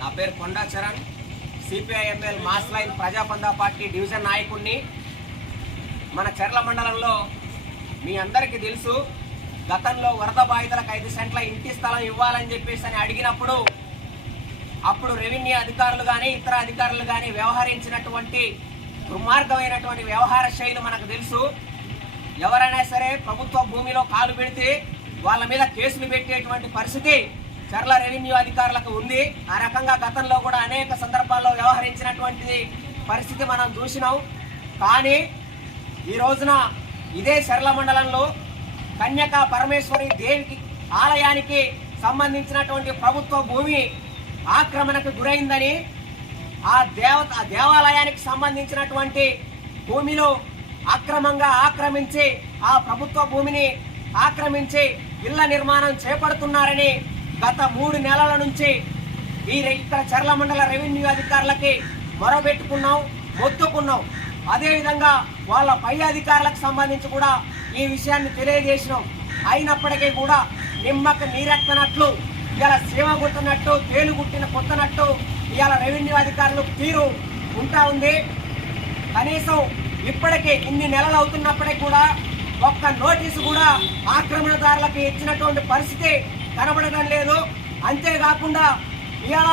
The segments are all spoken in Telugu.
నా పేరు Konda Charan. CPIML mass line Prajapantha party division నాయకుడిని మన చెర్ల మండలంలో మీ అందరికీ తెలుసు గతంలో వరద బాధితులకు ఐదు సెంట్ల ఇంటి స్థలం ఇవ్వాలని చెప్పేసి అని అడిగినప్పుడు అప్పుడు రెవెన్యూ అధికారులు కానీ ఇతర అధికారులు కానీ వ్యవహరించినటువంటి దుర్మార్గమైనటువంటి వ్యవహార శైలి మనకు తెలుసు. ఎవరైనా సరే ప్రభుత్వ భూమిలో కాలు పెడితే వాళ్ళ మీద కేసులు పెట్టేటువంటి పరిస్థితి చర్ల రెవెన్యూ అధికారులకు ఉంది. ఆ రకంగా గతంలో కూడా అనేక సందర్భాల్లో వ్యవహరించినటువంటి పరిస్థితి మనం చూసినాం. కానీ ఈ రోజున ఇదే చర్ల మండలంలో కన్యక పరమేశ్వరి దేవికి ఆలయానికి సంబంధించినటువంటి ప్రభుత్వ భూమి ఆక్రమణకు గురైందని ఆ దేవత దేవాలయానికి సంబంధించినటువంటి భూమిలో అక్రమంగా ఆక్రమించి ఆ ప్రభుత్వ భూమిని ఆక్రమించి ఇళ్ళ నిర్మాణం చేపడుతున్నారని గత మూడు నెలల నుంచి ఈ ఇక్కడ చర్ల మండల రెవెన్యూ అధికారులకి మొరబెట్టుకున్నాం మొత్తుకున్నాం. అదేవిధంగా వాళ్ళ పై అధికారులకు సంబంధించి కూడా ఈ విషయాన్ని తెలియజేసినాం. అయినప్పటికీ కూడా నిమ్మక నీరెత్తనట్లు ఇలా సీమ గుట్టినట్టు తేలు గుట్టిన కొత్తనట్టు ఇవాళ రెవెన్యూ అధికారులు తీరు ఉంటా ఉంది. కనీసం ఇప్పటికే ఇన్ని నెలలు అవుతున్నప్పటికీ కూడా ఒక్క నోటీసు కూడా ఆక్రమణదారులకు ఇచ్చినటువంటి పరిస్థితి కనబడడం లేదు. అంతేకాకుండా ఇవాళ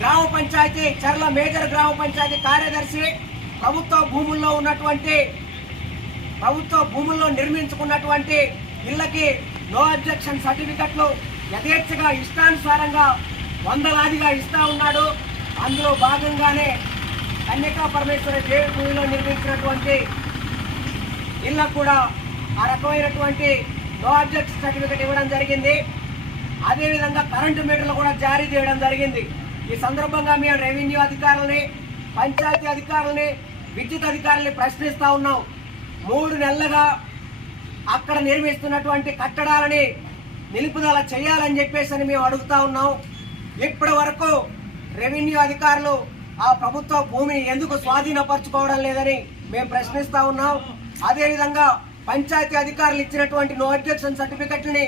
గ్రామ పంచాయతీ చర్ల మేజర్ గ్రామ పంచాయతీ కార్యదర్శి ప్రభుత్వ భూముల్లో ఉన్నటువంటి ప్రభుత్వ భూముల్లో నిర్మించుకున్నటువంటి ఇళ్ళకి నో అబ్జెక్షన్ సర్టిఫికెట్లు యథేచ్ఛగా ఇష్టానుసారంగా వందలాదిగా ఇస్తా ఉన్నాడు. అందులో భాగంగానే కన్యకా పరమేశ్వర దేవి భూమిలో నిర్మించినటువంటి ఇళ్ళకు కూడా ఆ రకమైనటువంటి నో అబ్జెక్షన్ సర్టిఫికెట్ ఇవ్వడం జరిగింది. అదేవిధంగా కరెంటు మీటర్లు కూడా జారీ చేయడం జరిగింది. ఈ సందర్భంగా మేము రెవెన్యూ అధికారులని పంచాయతీ అధికారులని విద్యుత్ అధికారులని ప్రశ్నిస్తూ ఉన్నాం. మూడు నెలలుగా అక్కడ నిర్మిస్తున్నటువంటి కట్టడాలని నిలుపుదల చేయాలని చెప్పేసి అని మేము అడుగుతా ఉన్నాం. ఇప్పటి వరకు రెవెన్యూ అధికారులు ఆ ప్రభుత్వ భూమిని ఎందుకు స్వాధీనపరచుకోవడం లేదని మేము ప్రశ్నిస్తూ ఉన్నాం. అదేవిధంగా పంచాయతీ అధికారులు ఇచ్చినటువంటి నో అబ్జెక్షన్ సర్టిఫికెట్ని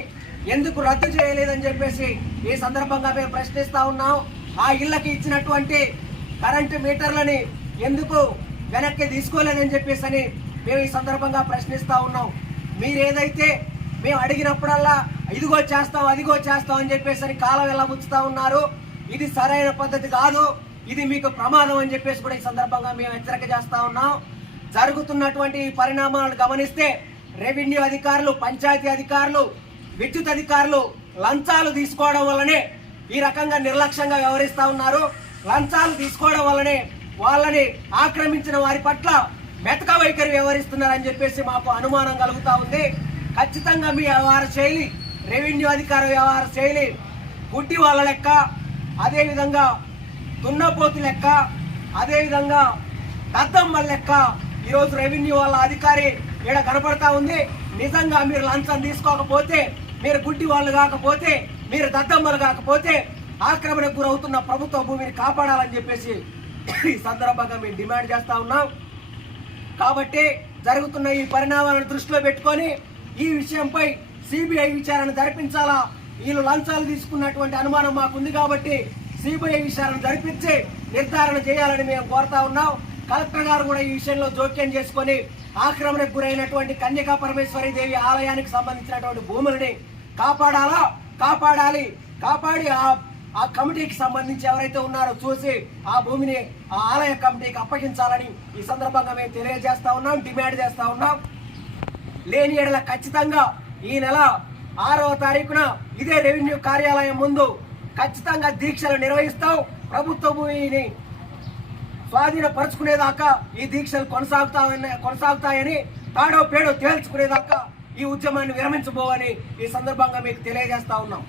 ఎందుకు రద్దు చేయలేదని చెప్పేసి ఈ సందర్భంగా మేము ప్రశ్నిస్తా ఉన్నాం. ఆ ఇళ్ళకి ఇచ్చినటువంటి కరెంటు మీటర్లని ఎందుకు వెనక్కి తీసుకోలేదని చెప్పేసి అని మేము ఈ సందర్భంగా ప్రశ్నిస్తా ఉన్నాం. మీరు ఏదైతే మేము అడిగినప్పుడల్లా ఇదిగో చేస్తాం అదిగో చేస్తాం అని చెప్పేసి అని కాలం ముంచుతా ఉన్నారు? ఇది సరైన పద్ధతి కాదు. ఇది మీకు ప్రమాదం అని చెప్పేసి కూడా ఈ సందర్భంగా మేము హెచ్చరిక చేస్తా ఉన్నాం. జరుగుతున్నటువంటి ఈ పరిణామాలను గమనిస్తే రెవెన్యూ అధికారులు పంచాయతీ అధికారులు విద్యుత్ అధికారులు లంచాలు తీసుకోవడం వల్లనే ఈ రకంగా నిర్లక్ష్యంగా వ్యవహరిస్తూ ఉన్నారు. లంచాలు తీసుకోవడం వల్లనే వాళ్ళని ఆక్రమించిన వారి పట్ల మెతక వైఖరి వ్యవహరిస్తున్నారని చెప్పేసి మాకు అనుమానం కలుగుతూ ఉంది. ఖచ్చితంగా మీ వ్యవహార శైలి రెవెన్యూ అధికార వ్యవహార శైలి గుడ్డి వాళ్ళ లెక్క అదేవిధంగా దున్నపోతు లెక్క అదేవిధంగా దద్దమ్మ లెక్క ఈరోజు రెవెన్యూ వాళ్ళ అధికారి ఇక్కడ కనపడతా ఉంది. నిజంగా మీరు లంచం తీసుకోకపోతే మీరు గుడ్డి వాళ్ళు కాకపోతే మీరు దద్దమ్మలు కాకపోతే ఆక్రమణకు గురవుతున్న ప్రభుత్వ భూమిని కాపాడాలని చెప్పేసి ఈ సందర్భంగా మేము డిమాండ్ చేస్తూ ఉన్నాం. కాబట్టి జరుగుతున్న ఈ పరిణామాలను దృష్టిలో పెట్టుకొని ఈ విషయంపై సిబిఐ విచారణ జరిపించాలా? వీళ్ళు లంచాలు తీసుకున్నటువంటి అనుమానం మాకుంది కాబట్టి సిబిఐ విచారణ జరిపించి నిర్ధారణ చేయాలని మేము కోరుతా ఉన్నాం. కలెక్టర్ గారు కూడా ఈ విషయంలో జోక్యం చేసుకొని ఆక్రమణకు గురైనటువంటి కన్యకా పరమేశ్వరి దేవి ఆలయానికి సంబంధించినటువంటి భూములని కాపాడాలా? కాపాడాలి. కాపాడి ఆ ఆ కమిటీకి సంబంధించి ఎవరైతే ఉన్నారో చూసి ఆ భూమిని ఆ ఆలయ కమిటీకి అప్పగించాలని ఈ సందర్భంగా మేము తెలియజేస్తా ఉన్నాం డిమాండ్ చేస్తా ఉన్నాం. లేని ఎడల ఖచ్చితంగా ఈ నెల ఆరవ తారీఖున ఇదే రెవెన్యూ కార్యాలయం ముందు ఖచ్చితంగా దీక్షలు నిర్వహిస్తాం. ప్రభుత్వ భూమిని స్వాధీనపరుచుకునేదాకా ఈ దీక్షలు కొనసాగుతాయని కొనసాగుతాయని తాడో పేడో తేల్చుకునేదాకా ఈ ఉద్యమాన్ని విరమించబోవని ఈ సందర్భంగా మీకు తెలియజేస్తా ఉన్నాం.